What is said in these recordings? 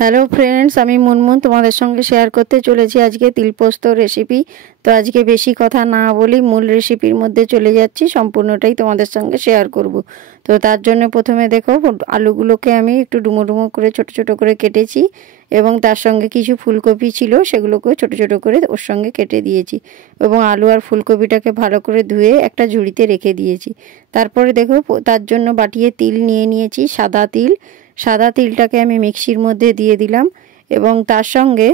Hello friends, আমি মুনমুন তোমাদের সঙ্গে শেয়ার করতে চলেছি আজকে তিল পোস্ত রেসিপি। তো আজকে বেশি কথা না বলি মূল রেসিপির মধ্যে চলে যাচ্ছি, সম্পূর্ণটাই তোমাদের সঙ্গে শেয়ার করব। তো তার জন্য প্রথমে দেখো আলুগুলোকে আমি একটু ডুমো ডুমো করে ছোট ছোট করে কেটেছি এবং তার সঙ্গে কিছু ফুলকপি ছিল সেগুলোকেও ছোট ছোট করে ওর সঙ্গে কেটে দিয়েছি এবং আলু আর ফুলকপিটাকে ভালো করে ধুয়ে একটা ঝুড়িতে রেখে দিয়েছি। তারপরে দেখো তার জন্য বাটিয়ে তিল নিয়ে নিয়েছি, সাদা তিলটাকে আমি মিক্সির মধ্যে দিয়ে দিলাম এবং তার সঙ্গে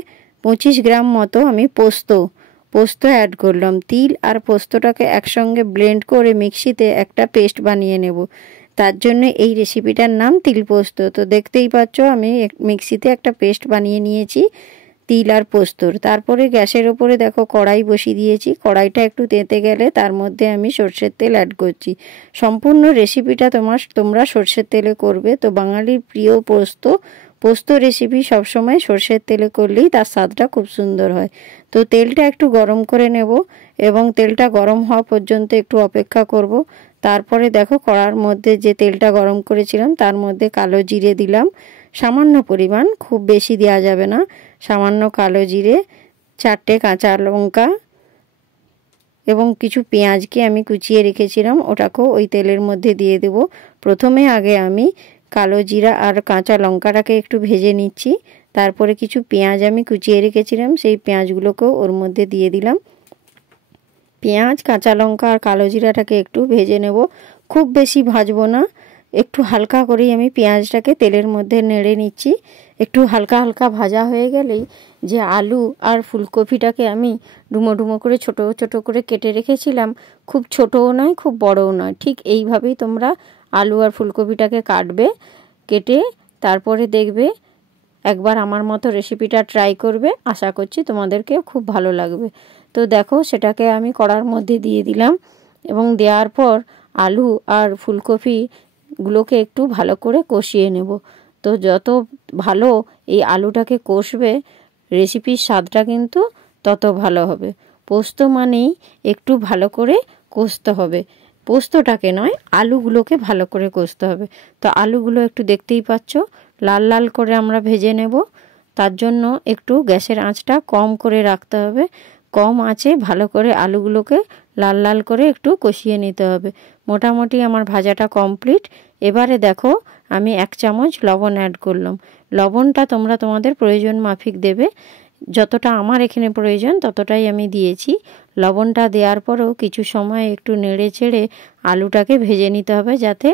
25 গ্রাম মতো আমি পোস্ত অ্যাড করলাম। তিল আর পোস্তটাকে একসঙ্গে ব্লেন্ড করে মিক্সিতে একটা পেস্ট বানিয়ে নেব। তার জন্য এই রেসিপিটার নাম তিল পোস্ত। তো দেখতেই পাচ্ছ আমি মিক্সিতে একটা পেস্ট বানিয়ে নিয়েছি তিল আর পোস্তর। তারপরে গ্যাসের ওপরে দেখো কড়াই বসিয়ে দিয়েছি। কড়াইটা একটু তেতে গেলে তার মধ্যে আমি সর্ষের তেল অ্যাড করছি। সম্পূর্ণ রেসিপিটা তোমরা সর্ষের তেলে করবে। তো বাঙালির প্রিয় পোস্ত রেসিপি সবসময় সর্ষের তেলে করলেই তার স্বাদটা খুব সুন্দর হয়। তো তেলটা একটু গরম করে নেব এবং তেলটা গরম হওয়া পর্যন্ত একটু অপেক্ষা করব। তারপরে দেখো কড়ার মধ্যে যে তেলটা গরম করেছিলাম তার মধ্যে কালো জিরে দিলাম সামান্য পরিমাণ, খুব বেশি দেওয়া যাবে না। সামান্য কালো জিরে, 4টে কাঁচা লঙ্কা এবং কিছু পেঁয়াজকে আমি কুচিয়ে রেখেছিলাম ওটাকেও ওই তেলের মধ্যে দিয়ে দেব। প্রথমে আগে আমি কালো জিরা আর কাঁচা লঙ্কাটাকে একটু ভেজে নিচ্ছি। তারপরে কিছু পেঁয়াজ আমি কুচিয়ে রেখেছিলাম সেই পেঁয়াজগুলোকেও ওর মধ্যে দিয়ে দিলাম। পেঁয়াজ, কাঁচা লঙ্কা আর কালো জিরাটাকে একটু ভেজে নেব, খুব বেশি ভাজবো না, একটু হালকা করেই আমি পেঁয়াজটাকে তেলের মধ্যে নেড়ে নিচ্ছি। একটু হালকা হালকা ভাজা হয়ে গেলেই যে আলু আর ফুলকপিটাকে আমি ডুমো ডুমো করে ছোট ছোট করে কেটে রেখেছিলাম, খুব ছোটও নয় খুব বড়ও নয়, ঠিক এইভাবেই তোমরা আলু আর ফুলকপিটাকে কাটবে। কেটে তারপরে দেখবে একবার আমার মতো রেসিপিটা ট্রাই করবে, আশা করছি তোমাদেরকে খুব ভালো লাগবে। তো দেখো সেটাকে আমি কড়ার মধ্যে দিয়ে দিলাম এবং দেওয়ার পর আলু আর ফুলকপিগুলোকে একটু ভালো করে কষিয়ে নেব। তো যত ভালো এই আলুটাকে কষবে রেসিপির স্বাদটা কিন্তু তত ভালো হবে। পোস্ত মানেই একটু ভালো করে কষতে হবে, পোস্তটাকে নয় আলুগুলোকে ভালো করে কষতে হবে। তো আলুগুলো একটু দেখতেই পাচ্ছ লাল লাল করে আমরা ভেজে নেব। তার জন্য একটু গ্যাসের আঁচটা কম করে রাখতে হবে, কম আঁচে ভালো করে আলুগুলোকে লাল লাল করে একটু কষিয়ে নিতে হবে। মোটামুটি আমার ভাজাটা কমপ্লিট। এবারে দেখো আমি 1 চামচ লবণ অ্যাড করলাম। লবণটা তোমরা তোমাদের প্রয়োজন মাফিক দেবে, যতটা আমার এখানে প্রয়োজন ততটাই আমি দিয়েছি। লবণটা দেওয়ার পরেও কিছু সময় একটু নেড়ে চেড়ে আলুটাকে ভেজে নিতে হবে যাতে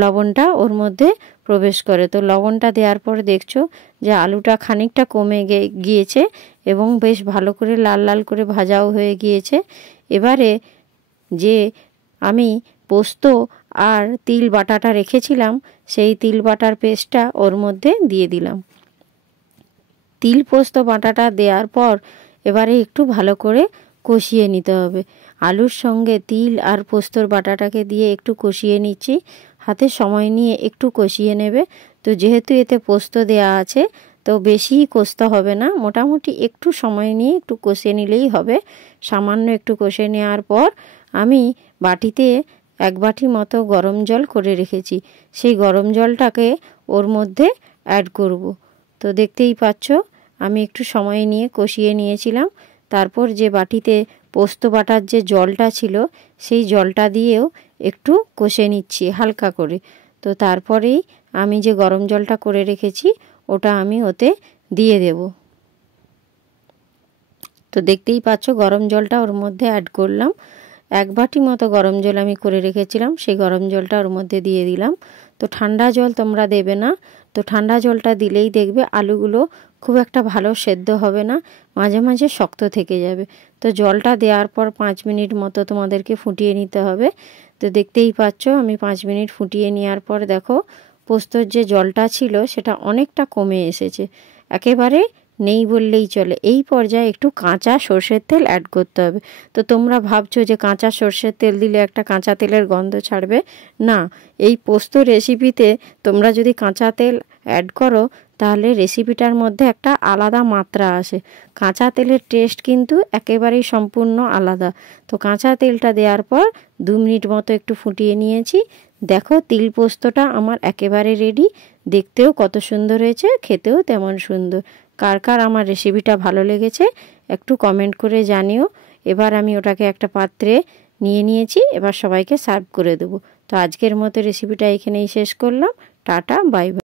লবণটা ওর মধ্যে প্রবেশ করে। তো লবণটা দেওয়ার পর দেখছো যে আলুটা খানিকটা কমে গিয়েছে এবং বেশ ভালো করে লাল লাল করে ভাজাও হয়ে গিয়েছে। এবারে যে আমি পোস্ত আর তিল বাটাটা রেখেছিলাম সেই তিল বাটার পেস্টটা ওর মধ্যে দিয়ে দিলাম। তিল পোস্ত বাটাটা দেওয়ার পর এবারে একটু ভালো করে কষিয়ে নিতে হবে। আলুর সঙ্গে তিল আর পোস্তর বাটাটাকে দিয়ে একটু কষিয়ে নিচ্ছি, হাতে সময় নিয়ে একটু কষিয়ে নেবে। তো যেহেতু এতে পোস্ত দেয়া আছে তো বেশি কষতে হবে না, মোটামুটি একটু সময় নিয়ে একটু কষে নিলেই হবে। সামান্য একটু কষে নেওয়ার পর আমি বাটিতে 1 বাটি মতো গরম জল করে রেখেছি, সেই গরম জলটাকে ওর মধ্যে অ্যাড করব। তো দেখতেই পাচ্ছ আমি একটু সময় নিয়ে কষিয়ে নিয়েছিলাম। তারপর যে বাটিতে পোস্ত বাটার যে জলটা ছিল সেই জলটা দিয়েও একটু কষে নিচ্ছি হালকা করে। তো তারপরেই আমি যে গরম জলটা করে রেখেছি ওটা আমি ওতে দিয়ে দেব। তো দেখতেই পাচ্ছ গরম জলটা ওর মধ্যে অ্যাড করলাম। 1 বাটি মতো গরম জল আমি করে রেখেছিলাম, সেই গরম জলটা ওর মধ্যে দিয়ে দিলাম। তো ঠান্ডা জল তোমরা দেবে না, তো ঠান্ডা জলটা দিলেই দেখবে আলুগুলো খুব একটা ভালো সেদ্ধ হবে না, মাঝে মাঝে শক্ত থেকে যাবে। তো জলটা দেওয়ার পর 5 মিনিট মতো তোমাদেরকে ফুটিয়ে নিতে হবে। তো দেখতেই পাচ্ছ আমি 5 মিনিট ফুটিয়ে নেওয়ার পর দেখো পোস্তর যে জলটা ছিল সেটা অনেকটা কমে এসেছে, একেবারে নেই বললেই চলে। এই পর্যায়ে একটু কাঁচা সর্ষের তেল অ্যাড করতে হবে। তো তোমরা ভাবছো যে কাঁচা সর্ষের তেল দিলে একটা কাঁচা তেলের গন্ধ ছাড়বে, না, এই পোস্ত রেসিপিতে তোমরা যদি কাঁচা তেল অ্যাড করো তাহলে রেসিপিটার মধ্যে একটা আলাদা মাত্রা আসে। কাঁচা তেলের টেস্ট কিন্তু একেবারেই সম্পূর্ণ আলাদা। তো কাঁচা তেলটা দেওয়ার পর 2 মিনিট মতো একটু ফুটিয়ে নিয়েছি, দেখো তিল পোস্তটা আমার একেবারে রেডি। দেখতেও কত সুন্দর হয়েছে, খেতেও তেমন সুন্দর। কার কার আমার রেসিপিটা ভালো লেগেছে একটু কমেন্ট করে জানিও। এবার আমি ওটাকে একটা পাত্রে নিয়ে নিয়েছি, এবার সবাইকে সার্ভ করে দেবো। তো আজকের মতো রেসিপিটা এখানেই শেষ করলাম। Tata, bye bye.